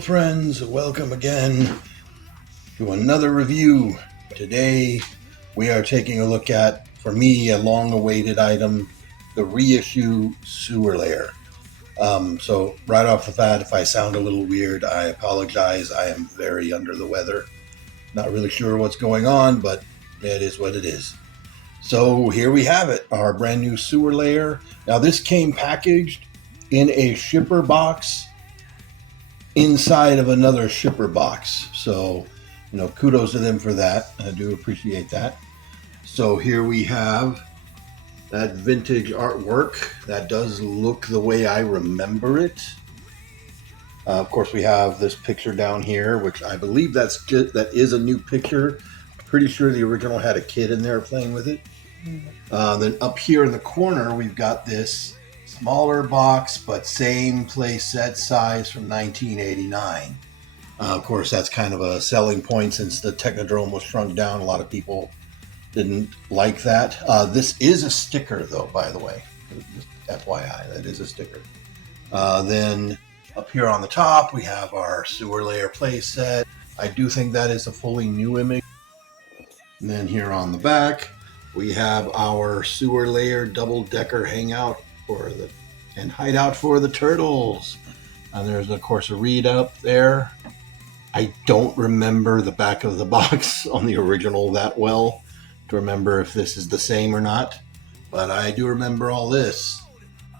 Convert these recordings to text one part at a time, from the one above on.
Hello friends, welcome again to another review. Today we are taking a look at, for me, a long-awaited item, the Reissue Sewer Lair. So right off the bat, if I sound a little weird, I apologize. I am very under the weather. Not really sure what's going on, but it is what it is. So here we have it, our brand new Sewer Lair. Now this came packaged in a shipper box inside of another shipper box. So, kudos to them for that. I do appreciate that. So here we have that vintage artwork. That does look the way I remember it. Of course, we have this picture down here, which I believe that is a new picture. I'm pretty sure the original had a kid in there playing with it. Then up here in the corner, we've got this smaller box, but same playset size from 1989. Of course, that's kind of a selling point since the Technodrome was shrunk down. A lot of people didn't like that. This is a sticker, though, by the way. Just FYI, that is a sticker. Then up here on the top, we have our Sewer Lair playset. I do think that is a fully new image. And then here on the back, we have our Sewer Lair double-decker hangout and hideout for the turtles. And there's, of course, a read up there. I don't remember the back of the box on the original that well to remember if this is the same or not, but I do remember all this.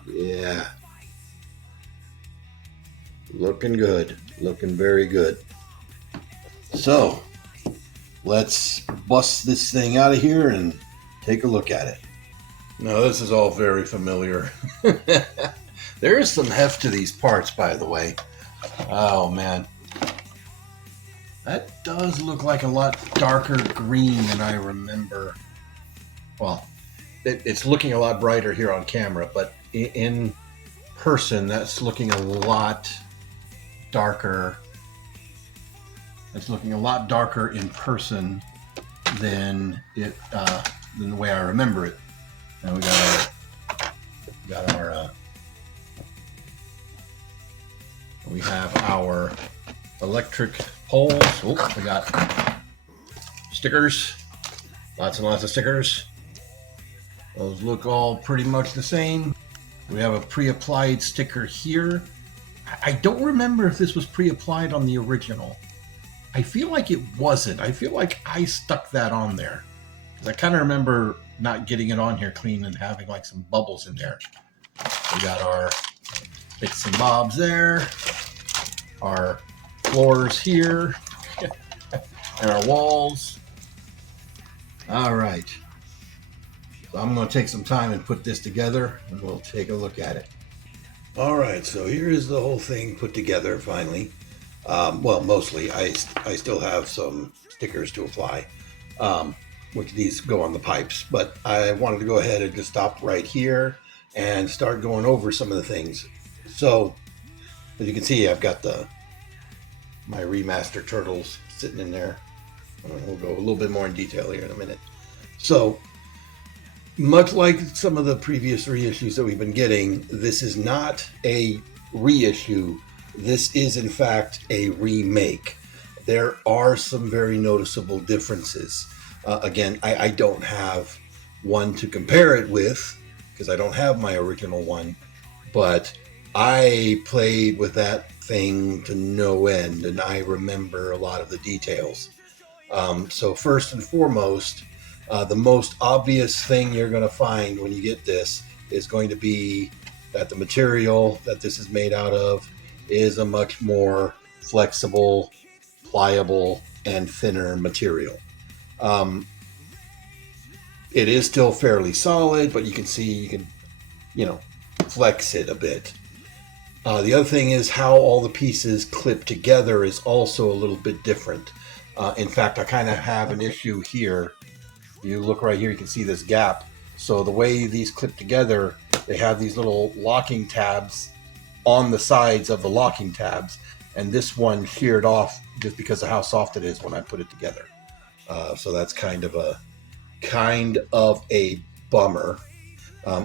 Yeah. Looking good. Looking very good. So, let's bust this thing out of here and take a look at it. Now, this is all very familiar. There is some heft to these parts, by the way. Oh, man. That does look like a lot darker green than I remember. Well, it's looking a lot brighter here on camera, but in person, that's looking a lot darker. It's looking a lot darker in person than the way I remember it. Now we have our electric poles. Oh, we got stickers, lots and lots of stickers. Those look all pretty much the same. We have a pre-applied sticker here. I don't remember if this was pre-applied on the original. I feel like it wasn't. I feel like I stuck that on there, because I kind of remember not getting it on here clean and having like some bubbles in there. We got our bits and bobs there, our floors here, and our walls. All right. So I'm going to take some time and put this together, and we'll take a look at it. All right, so here is the whole thing put together finally. Well, mostly. I still have some stickers to apply. Which these go on the pipes, but I wanted to go ahead and just stop right here and start going over some of the things. So, as you can see, I've got my remaster turtles sitting in there. We'll go a little bit more in detail here in a minute. So, much like some of the previous reissues that we've been getting, this is not a reissue. This is, in fact, a remake. There are some very noticeable differences. Again, I don't have one to compare it with because I don't have my original one, but I played with that thing to no end, and I remember a lot of the details. So first and foremost, the most obvious thing you're going to find when you get this is going to be that the material that this is made out of is a much more flexible, pliable, and thinner material. It is still fairly solid, but you can see you can, flex it a bit. The other thing is how all the pieces clip together is also a little bit different. In fact, I kind of have an issue here. You look right here, you can see this gap. So the way these clip together, they have these little locking tabs on the sides of the locking tabs, and this one sheared off just because of how soft it is when I put it together. So that's kind of a bummer.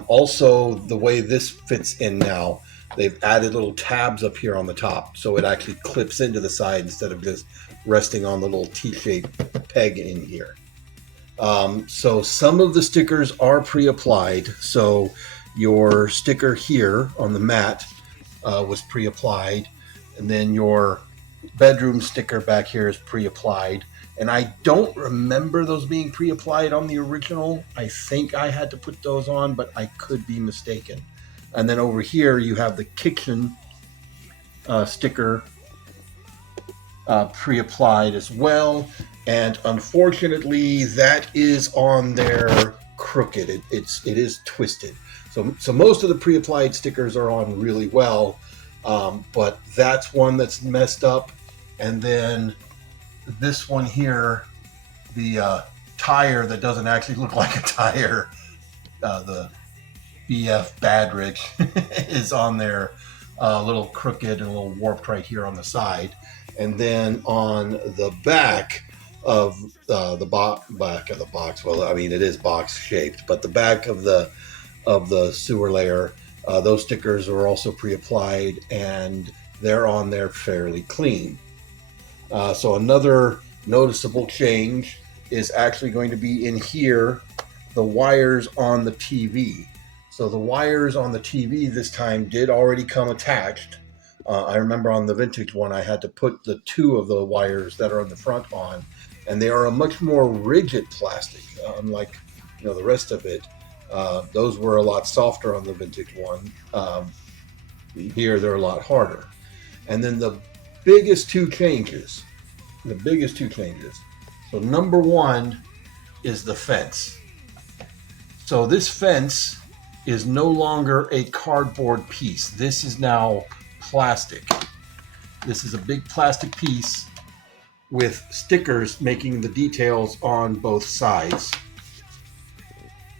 Also, the way this fits in now, they've added little tabs up here on the top, so it actually clips into the side instead of just resting on the little T-shaped peg in here. So some of the stickers are pre-applied. So your sticker here on the mat was pre-applied, and then your bedroom sticker back here is pre-applied. And I don't remember those being pre-applied on the original. I think I had to put those on, but I could be mistaken. And then over here you have the kitchen sticker pre-applied as well. And unfortunately, that is on there crooked. It is twisted. So most of the pre-applied stickers are on really well, but that's one that's messed up. And then this one here, the tire that doesn't actually look like a tire, the BF Badrich is on there, a little crooked and a little warped right here on the side. And then on the back of the back of the box, well, I mean, it is box shaped, but the back of the sewer layer, those stickers are also pre-applied and they're on there fairly clean. So another noticeable change is actually going to be in here, the wires on the TV. So the wires on the TV this time did already come attached. I remember on the vintage one, I had to put the two of the wires that are on the front on, and they are a much more rigid plastic, unlike the rest of it. Those were a lot softer on the vintage one. Here they're a lot harder. And then the biggest two changes. So number one is the fence. So this fence is no longer a cardboard piece. This is now plastic. This is a big plastic piece with stickers making the details on both sides,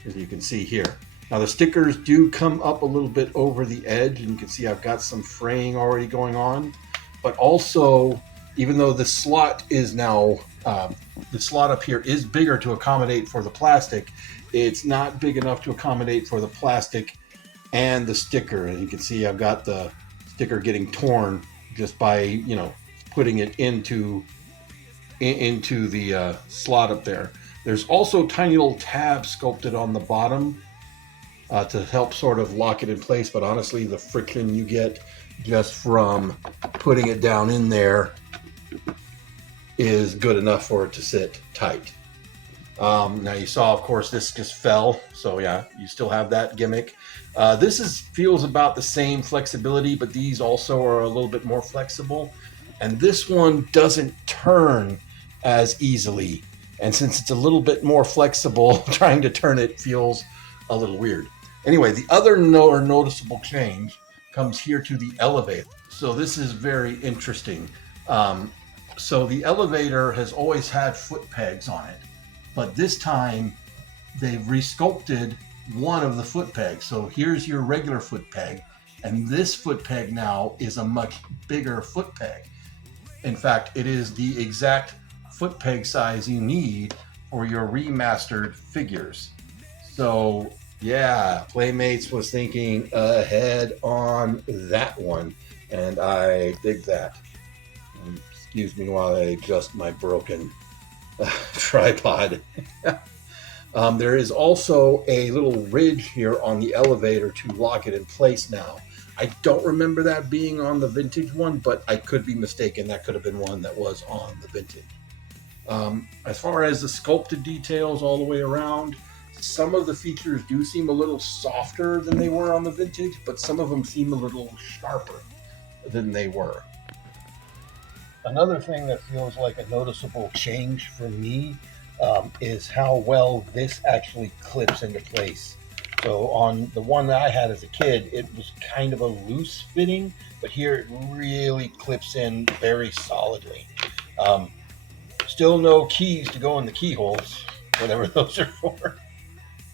as you can see here. Now the stickers do come up a little bit over the edge, and you can see I've got some fraying already going on, but also, even though the slot is now, the slot up here is bigger to accommodate for the plastic, it's not big enough to accommodate for the plastic and the sticker. And you can see I've got the sticker getting torn just by, putting it into the slot up there. There's also tiny little tabs sculpted on the bottom to help sort of lock it in place, but honestly, the friction you get just from putting it down in there is good enough for it to sit tight. Now you saw, of course, this just fell, so yeah, you still have that gimmick. This feels about the same flexibility, but these also are a little bit more flexible, and this one doesn't turn as easily, and since it's a little bit more flexible, trying to turn it feels a little weird. Anyway, the other noticeable change comes here to the elevator. So this is very interesting. So the elevator has always had foot pegs on it, but this time they've resculpted one of the foot pegs. So here's your regular foot peg, and this foot peg now is a much bigger foot peg. In fact, it is the exact foot peg size you need for your remastered figures. So yeah, Playmates was thinking ahead on that one, and I dig that. Excuse me while I adjust my broken tripod. There is also a little ridge here on the elevator to lock it in place now. I don't remember that being on the vintage one, but I could be mistaken. That could have been one that was on the vintage. As far as the sculpted details all the way around, some of the features do seem a little softer than they were on the vintage, but some of them seem a little sharper than they were. Another thing that feels like a noticeable change for me is how well this actually clips into place. So on the one that I had as a kid, it was kind of a loose fitting, but here it really clips in very solidly. Still no keys to go in the keyholes, whatever those are for.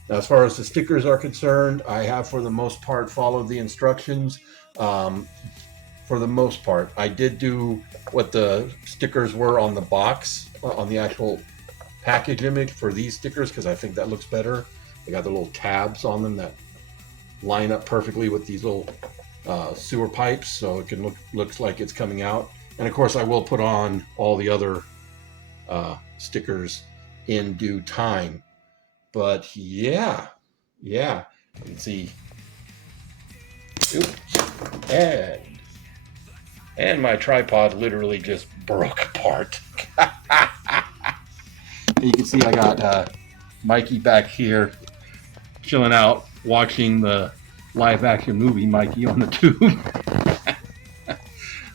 Now, as far as the stickers are concerned, I have for the most part followed the instructions. For the most part, I did do what the stickers were on the box, on the actual package image for these stickers, because I think that looks better. They got the little tabs on them that line up perfectly with these little sewer pipes, so it can looks like it's coming out. And of course, I will put on all the other stickers in due time. But yeah, yeah. You can see. Oops. And my tripod literally just broke apart. You can see I got Mikey back here chilling out, watching the live action movie Mikey on the tube.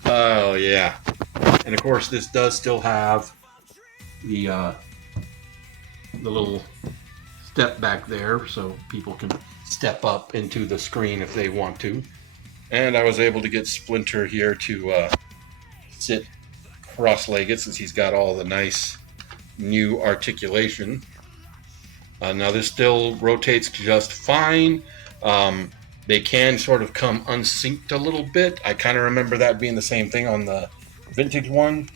Oh yeah. And of course this does still have the little step back there so people can step up into the screen if they want to. And I was able to get Splinter here to sit cross-legged since he's got all the nice new articulation. Now this still rotates just fine. They can sort of come unsynced a little bit. I kind of remember that being the same thing on the vintage one.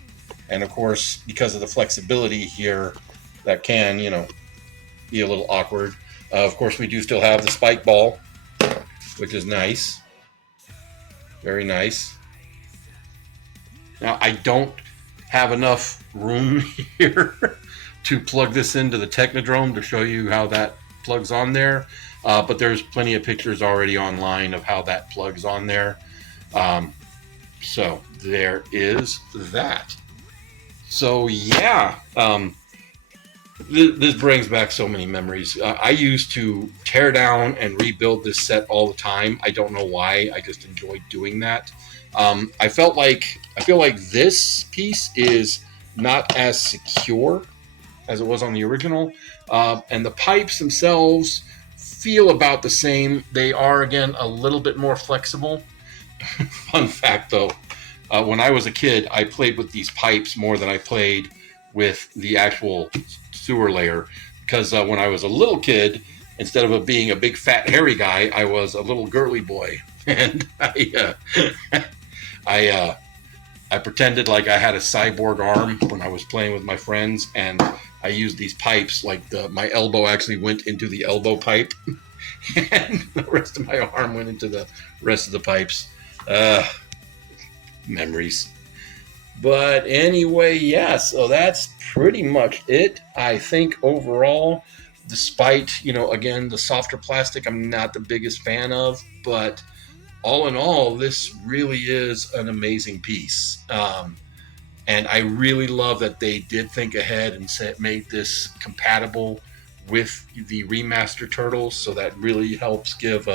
And of course, because of the flexibility here, that can, be a little awkward. Of course, we do still have the spike ball, which is nice. Very nice. Now, I don't have enough room here to plug this into the Technodrome to show you how that plugs on there. But there's plenty of pictures already online of how that plugs on there. So there is that. So yeah, this brings back so many memories. I used to tear down and rebuild this set all the time. I don't know why. I just enjoyed doing that. I feel like this piece is not as secure as it was on the original, and the pipes themselves feel about the same. They are, again, a little bit more flexible. Fun fact though, when I was a kid, I played with these pipes more than I played with the actual sewer layer, because when I was a little kid, instead of being a big fat hairy guy, I was a little girly boy, and I pretended like I had a cyborg arm when I was playing with my friends, and I used these pipes like my elbow actually went into the elbow pipe, and the rest of my arm went into the rest of the pipes. Memories. But anyway, yeah, so that's pretty much it. I think overall, despite, again, the softer plastic I'm not the biggest fan of, but all in all, this really is an amazing piece. And I really love that they did think ahead and made this compatible with the remaster Turtles, so that really helps give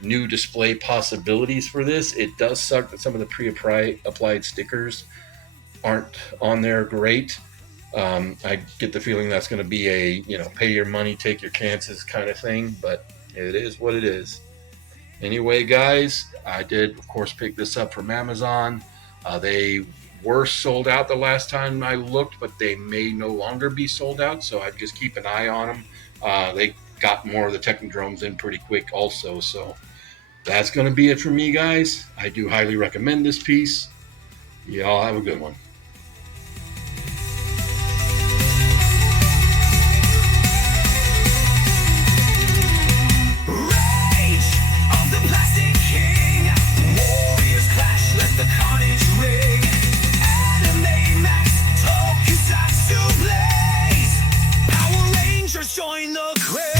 new display possibilities for this. It does suck that some of the pre-applied stickers aren't on there great. I get the feeling that's going to be a pay your money, take your chances kind of thing, but it is what it is. Anyway, guys, I did of course pick this up from Amazon. They were sold out the last time I looked, but they may no longer be sold out, so I'd just keep an eye on them. They got more of the Technodromes in pretty quick also, so that's going to be it for me, guys. I do highly recommend this piece. Y'all have a good one. Join the crowd.